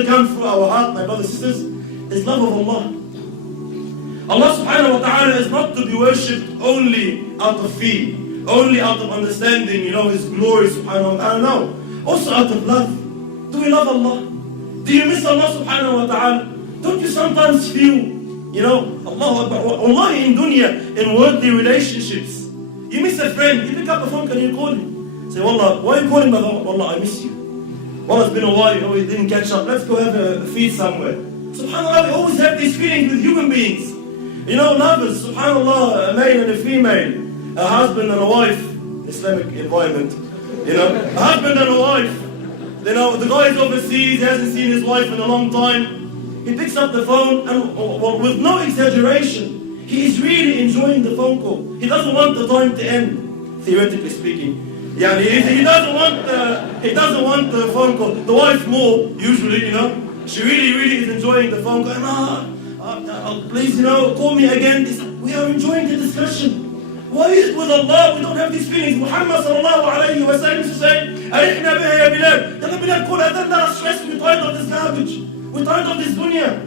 to come through our heart, my brothers and sisters, is love of Allah. Allah subhanahu wa ta'ala is not to be worshipped only out of fear, only out of understanding, His glory subhanahu wa ta'ala. No. Also out of love. Do we love Allah? Do you miss Allah subhanahu wa ta'ala? Don't you sometimes feel, Allahu Akbar, Allah in dunya, in worldly relationships. You miss a friend, you pick up the phone and you call him. Say, Wallah, why are you calling, brother? Wallah, I miss you. Wallah, it's been a while, we didn't catch up. Let's go have a feed somewhere. SubhanAllah, we always have these feelings with human beings. Lovers, SubhanAllah, a male and a female, a husband and a wife, Islamic environment, a husband and a wife. The guy is overseas, he hasn't seen his wife in a long time. He picks up the phone and with no exaggeration, he is really enjoying the phone call. He doesn't want the time to end, theoretically speaking. He doesn't want the phone call. The wife more, usually, she really is enjoying the phone call. Please, call me again. We are enjoying the discussion. Why is it with Allah we don't have these feelings? Muhammad sallallahu alayhi wa sallam used to say, Arihna biha ya Bilal. Yalla Bilal, call adhan, let us stress. We're tired of this garbage. We're tired of this dunya.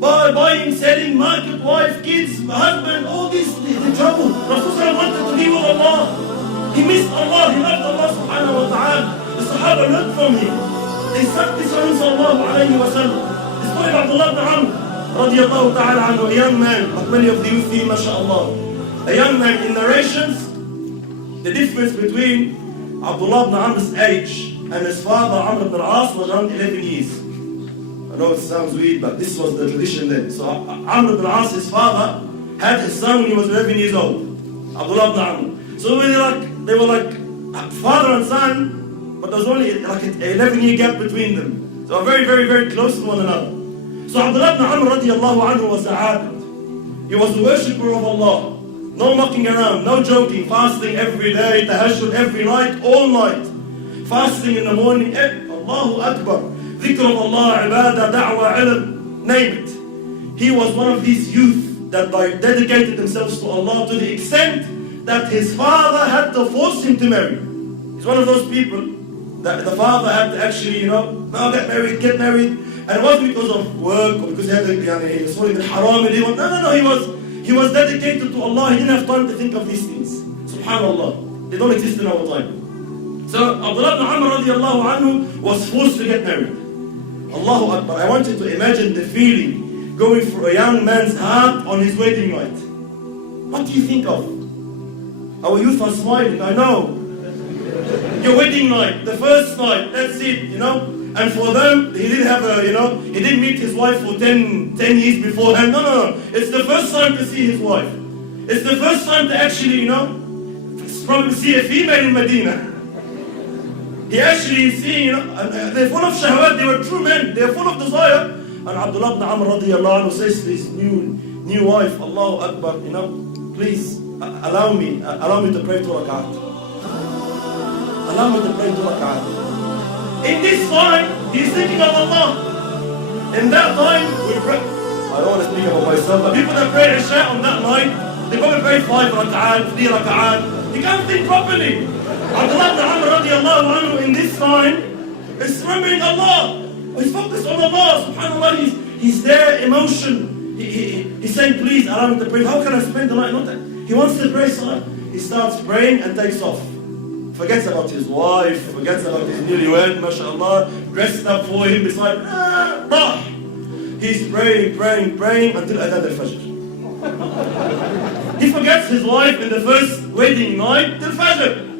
Buying, selling, market, wife, kids, husband, all this, the trouble. Rasulullah wanted to be with Allah. He missed Allah. He loved Allah subhanahu wa ta'ala. The Sahaba learned from him. They said this on sallallahu alayhi wa sallam. The story of Abdullah ibn Amr radiyallahu ta'ala anhu, a young man, like many of the youth here, mashallah. A young man, in narrations, the difference between Abdullah ibn Amr's age and his father, Amr ibn al-As, was around 11 years. I know it sounds weird, but this was the tradition then. So Amr ibn al-As, his father, had his son when he was 11 years old. Abdullah ibn Amr. So they were like father and son, but there was only like an 11-year gap between them. So very, very, very close to one another. So Abdullah ibn Amr radiallahu anhu was a abid. He was the worshipper of Allah. No mucking around, no joking, fasting every day, tahajjud every night, all night. Fasting in the morning, Allahu Akbar. Dhikr of Allah, ibadah, da'wah, ilm, name it. He was one of these youth that dedicated themselves to Allah to the extent that his father had to force him to marry. He's one of those people that the father had to actually, no, get married. And it wasn't because of work or because he had he was falling in haram. No, he was dedicated to Allah. He didn't have time to think of these things. Subhanallah. They don't exist in our time. So Abdullah ibn Amr radiallahu anhu was forced to get married. Allahu Akbar. I want you to imagine the feeling going through a young man's heart on his wedding night. What do you think of? Our youth are smiling, I know. Your wedding night, the first night, that's it, And for them, he didn't have he didn't meet his wife for 10 years beforehand. No. It's the first time to see his wife. It's the first time to actually, probably see a female in Medina. He actually is seeing, they're full of shahwat, they were true men, they're full of desire. And Abdullah ibn Amr radiallahu anhu says to his new wife, Allahu Akbar, please allow me to pray 2 rak'at. Allow me to pray 2 rak'at. In this time, he's thinking of Allah. In that time, we pray. I don't want to speak about myself, but people that pray Isha on that night, they probably pray 5 rak'at, 3 rak'at. You can't think properly. Abdullah ibn Amr radiallahu anhu in this time is remembering Allah. He's focused on Allah. Subhanallah, he's there, emotion. He's saying, please allow me to pray. How can I spend the night? Not that. He wants to pray salah. He starts praying and takes off. Forgets about his wife, forgets about his newlywed, mashallah, dressed up for him beside, He's praying until Adhan al-Fajr. He forgets his wife in the first wedding night till Fajr.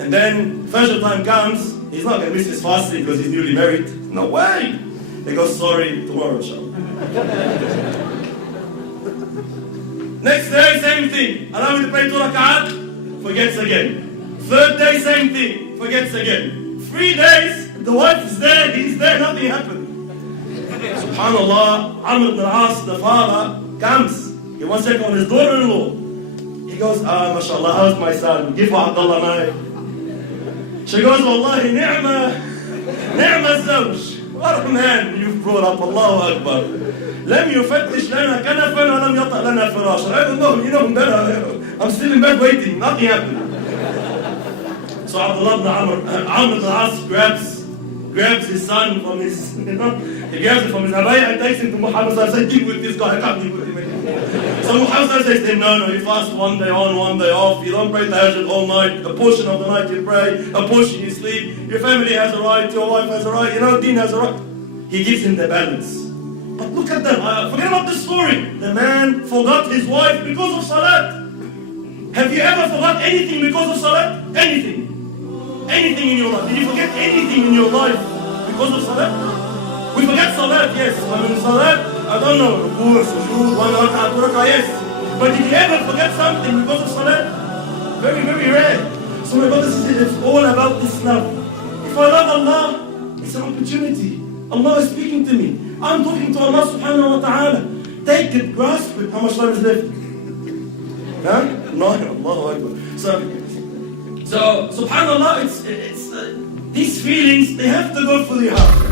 And then Fajr time comes, he's not going to miss his fasting because he's newly married. No way! He goes, sorry, tomorrow, inshallah. Next day, same thing. Allow me to pray 2 rak'at. Forgets again. 3rd day, same thing. Forgets again. 3 days, the wife is there, he's there, nothing happened. Subhanallah, Amr ibn al-As, the father, comes. He wants to check on his daughter-in-law. He goes, mashallah, how's my son? Give her Abdullah Mai. She goes, Wallahi, ni'ma zawj. What a man you've brought up, Allahu Akbar. لم يفتش لنا كنفا ولم يطأ لنا فراشا. I don't know, better. I'm still in bed waiting, nothing happened. So Abdullah ibn Amr ibn al-As grabs grabs his son from his, he grabs him from his abaya and takes him to Muhammad and says, deal with this guy, I can't deal with him anymore. So Muhammad says to him, no, you fast one day on, one day off, you don't pray tahajjud all night, a portion of the night you pray, a portion you sleep, your family has a right, your wife has a right, deen has a right. He gives him the balance. But look at that, forget about the story. The man forgot his wife because of salat. Have you ever forgot anything because of salat? Anything. Anything in your life. Did you forget anything in your life because of salat? We forget salat, yes. I mean salat, I don't know, ruku, sujood, 1 rak'ah, 2 rak'ah, yes. But did you ever forget something because of salat? Very, very rare. So my brothers and sisters, it's all about this love. If I love Allah, it's an opportunity. Allah is speaking to me. I'm talking to Allah subhanahu wa ta'ala. Take it, grasp it. How much time is left? Huh? No, Allahu Akbar. So subhanallah, it's these feelings, they have to go for the heart.